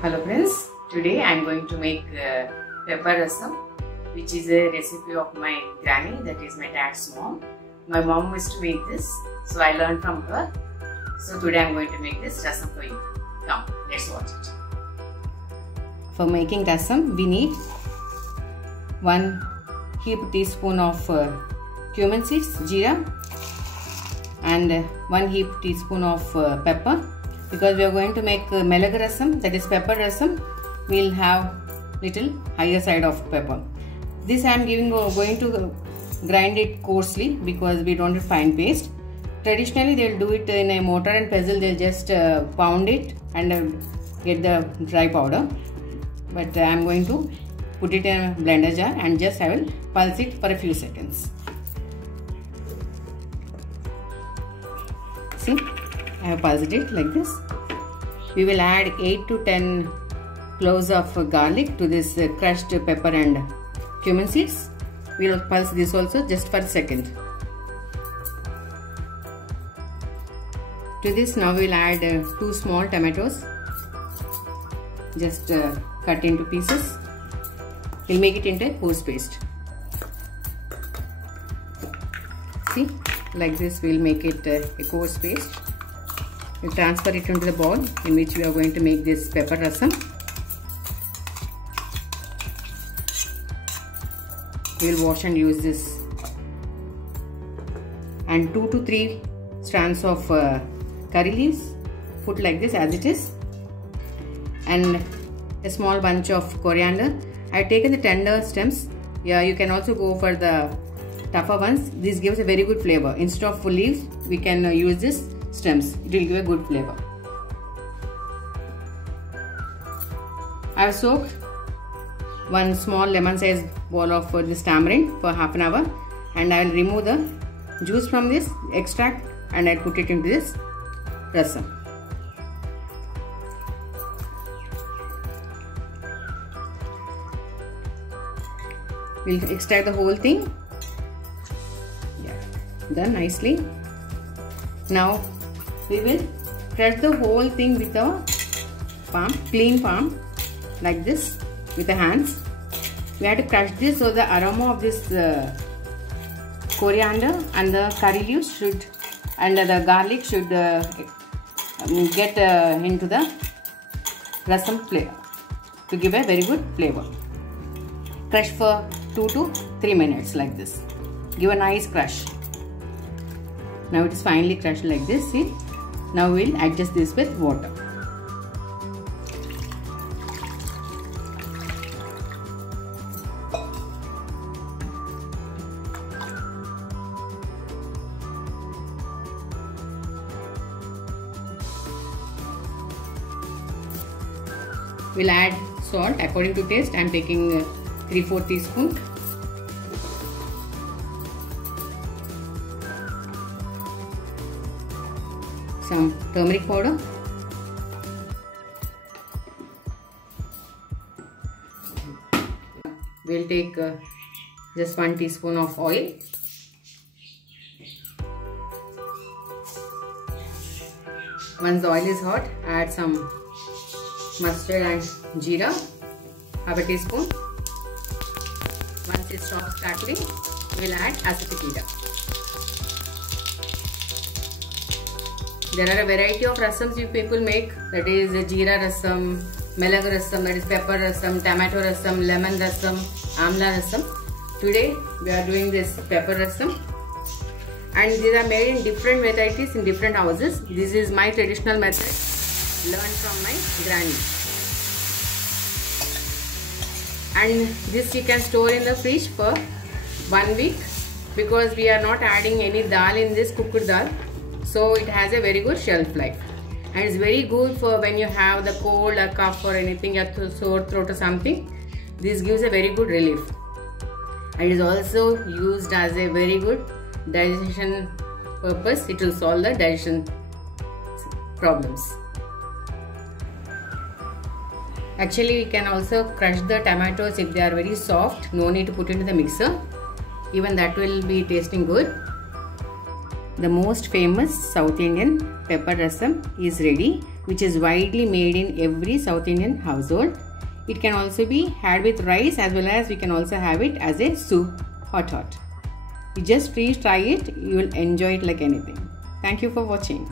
Hello friends, today I am going to make pepper rasam, which is a recipe of my granny, that is my dad's mom. My mom used to make this, so I learned from her. So today I am going to make this rasam for you. Come, let's watch it. For making rasam, we need 1 heaped teaspoon of cumin seeds, jeera, and 1 heaped teaspoon of pepper. Because we are going to make melag rasam, that is pepper rasam, we will have little higher side of pepper. This I am going to grind it coarsely because we don't have fine paste. Traditionally they will do it in a mortar and pestle, they will just pound it and get the dry powder. But I am going to put it in a blender jar and just I will pulse it for a few seconds. See? I have pulsed it like this. We will add 8 to 10 cloves of garlic to this crushed pepper and cumin seeds. We will pulse this also just for a second. To this now we will add 2 small tomatoes. Just cut into pieces. We will make it into a coarse paste. See, like this we will make it a coarse paste. We transfer it into the bowl in which we are going to make this pepper rasam. We will wash and use this. And 2 to 3 strands of curry leaves, put like this as it is. And a small bunch of coriander. I have taken the tender stems. Yeah, you can also go for the tougher ones. This gives a very good flavor. Instead of full leaves, we can use this stems. It will give a good flavor. I have soaked 1 small lemon sized ball of this tamarind for half an hour, and I will remove the juice from this extract and I will put it into this rasam. We will extract the whole thing. Yeah, done nicely. Now we will crush the whole thing with our palm, clean palm, like this with the hands. We have to crush this so the aroma of this coriander and the curry leaves should and the garlic should get into the rasam flavor to give a very good flavor. Crush for 2 to 3 minutes like this. Give a nice crush. Now it is finely crushed like this. See? Now we will adjust this with water. We will add salt according to taste. I am taking 3/4 teaspoon. Some turmeric powder. We will take just 1 teaspoon of oil. Once the oil is hot, add some mustard and jeera, half a teaspoon. Once it stops crackling, we will add asafoetida. There are a variety of rasams you people make, that is jeera rasam, melag rasam, that is pepper rasam, tomato rasam, lemon rasam, amla rasam. Today we are doing this pepper rasam, and these are made in different varieties in different houses. This is my traditional method learned from my granny. And this you can store in the fridge for 1 week because we are not adding any dal in this cooked dal. So it has a very good shelf life, and it's very good for when you have the cold or cough or anything, you have to sore throat or something. This gives a very good relief, and it is also used as a very good digestion purpose. It will solve the digestion problems. Actually, we can also crush the tomatoes if they are very soft. No need to put into the mixer. Even that will be tasting good. The most famous South Indian pepper rasam is ready. which is widely made in every South Indian household. It can also be had with rice, as well as we can also have it as a soup, hot. You just please try it. You will enjoy it like anything. Thank you for watching.